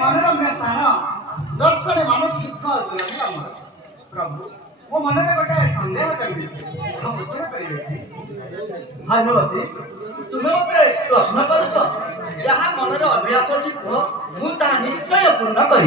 मनोरम दर्शन मानस प्रभु मो मन में गोटे सन्देह भानुमती तुम्हें मते प्रश्न करुछ जहाँ मनर अभ्यास अच्छी कह मुझे निश्चय पूर्ण कर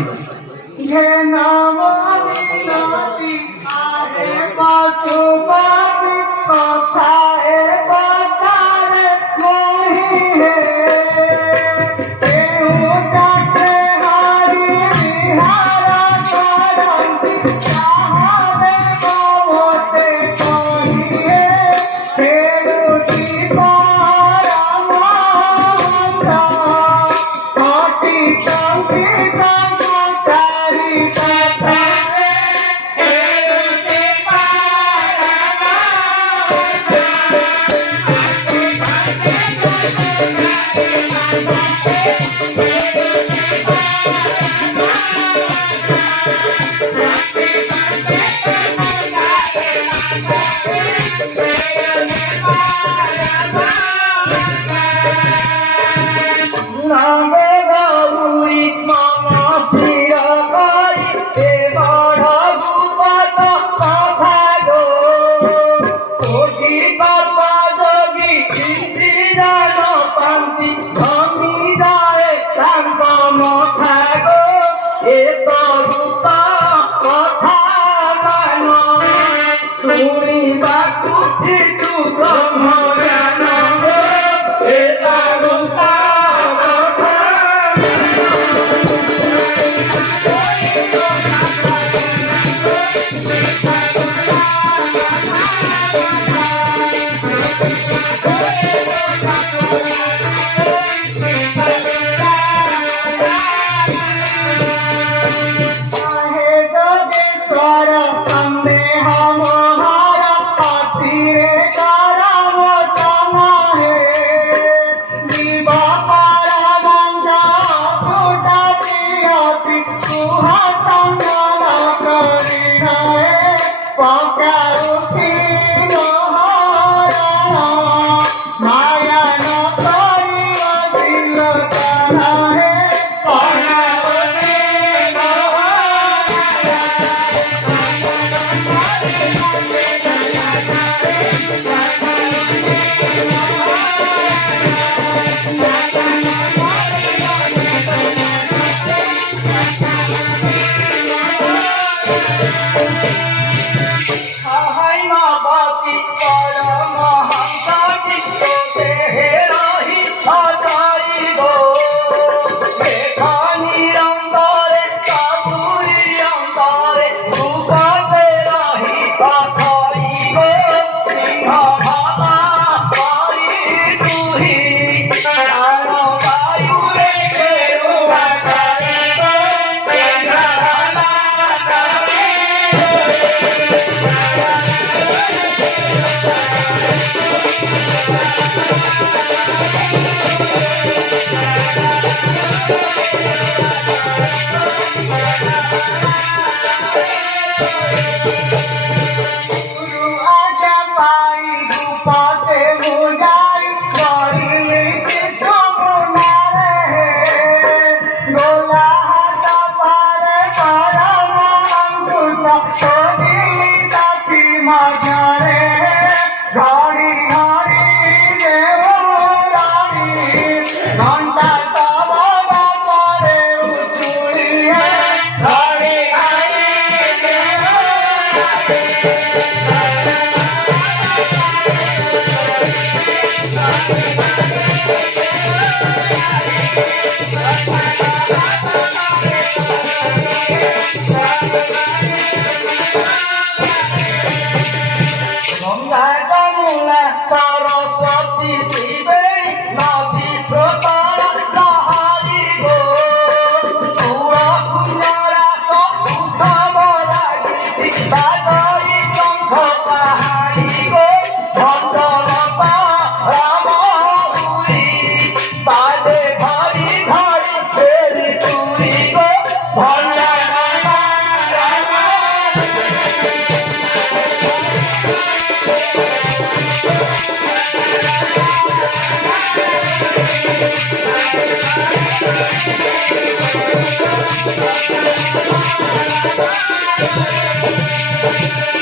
सरस्वती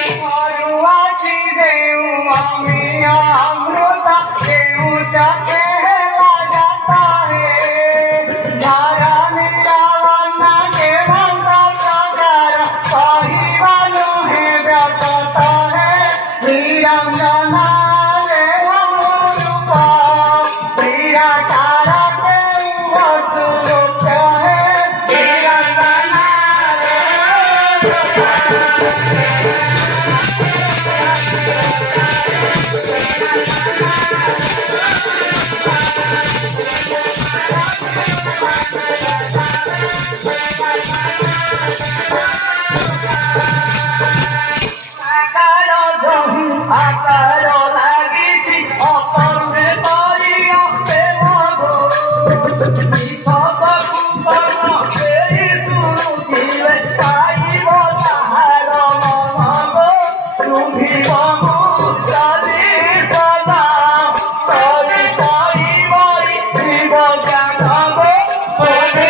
आरुआची देऊ आम्ही अमृता देऊच्या केला जाता है धारा निरावना देवांचा प्रकार पाहिवानो हे व्यापता है निरंजना देवरूपा निराकारा देवरूप है निरंजना ଆକାର ଲାଗିଛି ଅପର୍ଣ୍ଣେ ପରିୟ ପ୍ରେମ ବିପଦକୁ କର୍ମ ଫେରି ଶୁଣୁଥିଲେ ପାଇବ ତାହାର ମନକୁ ଶୁଭିବ ମୁଁ ଚାଲି ସଦା କରି କହିବ ଶିବ ଜ୍ଞାନକୁ ବୋଧେ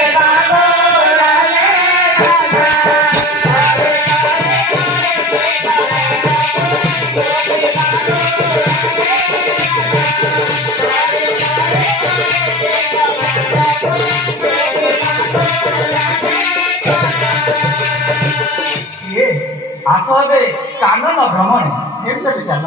ଆସ ଏବେ କାନନ ଭ୍ରମଣ କେମିତି ଚାଲ